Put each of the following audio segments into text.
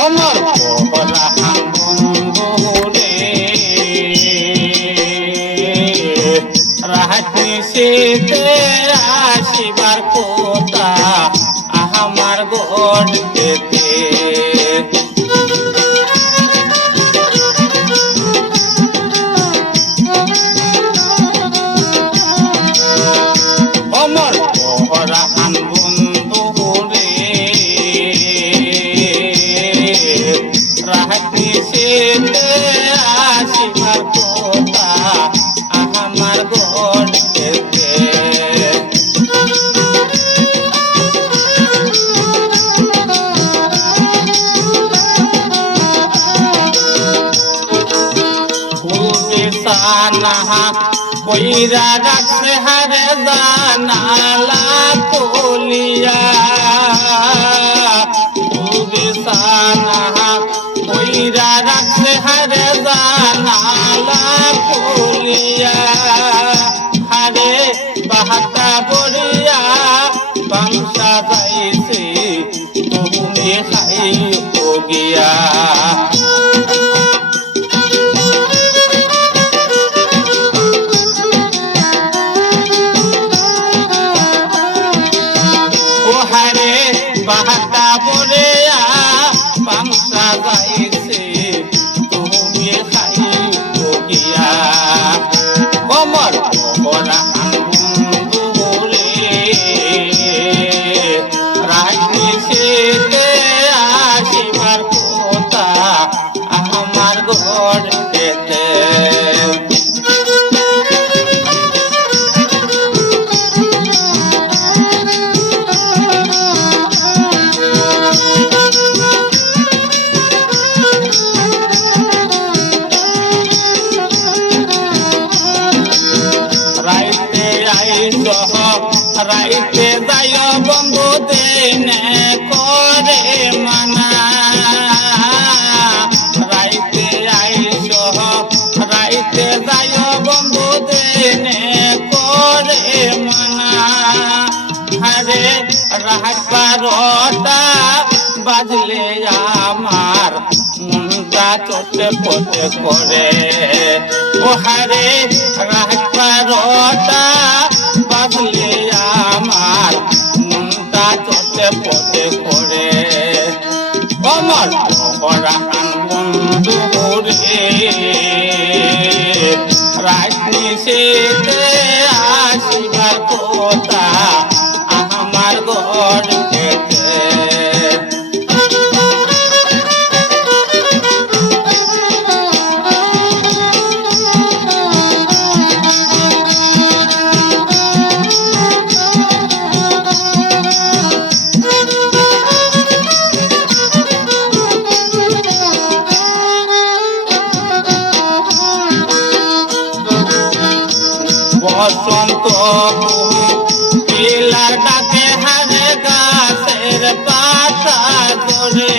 অমর বন্ধুরে রাহাতি সেতে আসিবার কোতা রাহাতি সেতে আসিবার কোতা আমার গড় পেতে ফুলবে সানাহা কইরা রাখছে হারে জানালা কইরা রাখছে হারে জানালা কলিয়া হারে বাহাতা বড়িয়া বাংসা যাইছে তুমি খাই গিয়া রাইতে যাই বন্ধু দেনে করে মানা। রাইতে আই সহ রাইতে যাই বন্ধু দেনে করে মানা। আরে রাখবারটা বাজলে আমার মনটা চটে পটে করে। ও হারে রাখবারটা que বসন্ত পিলার ডাকে হারে গাছের পাতা ধরে।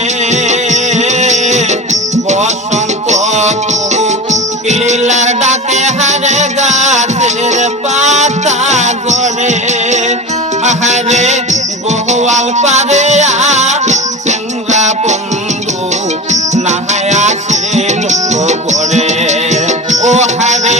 বসন্ত পিলার ডাকে হারে গাছের পাতা ধরে। আহারে বহুয়াল পারে বন্ধু নাহায়া করে হারে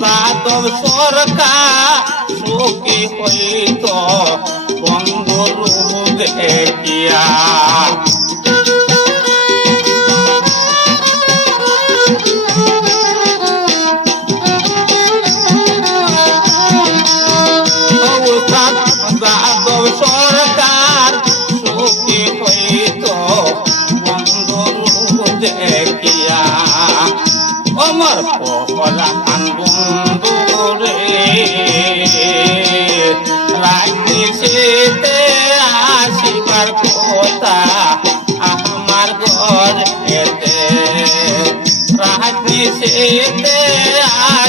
যাদব সরকার সুখী হইত রূপ দেখিয়া দেখিয়া রাখিতে আসিবার কথা আমার ঘরেতে রাখিতে আসিবার কথা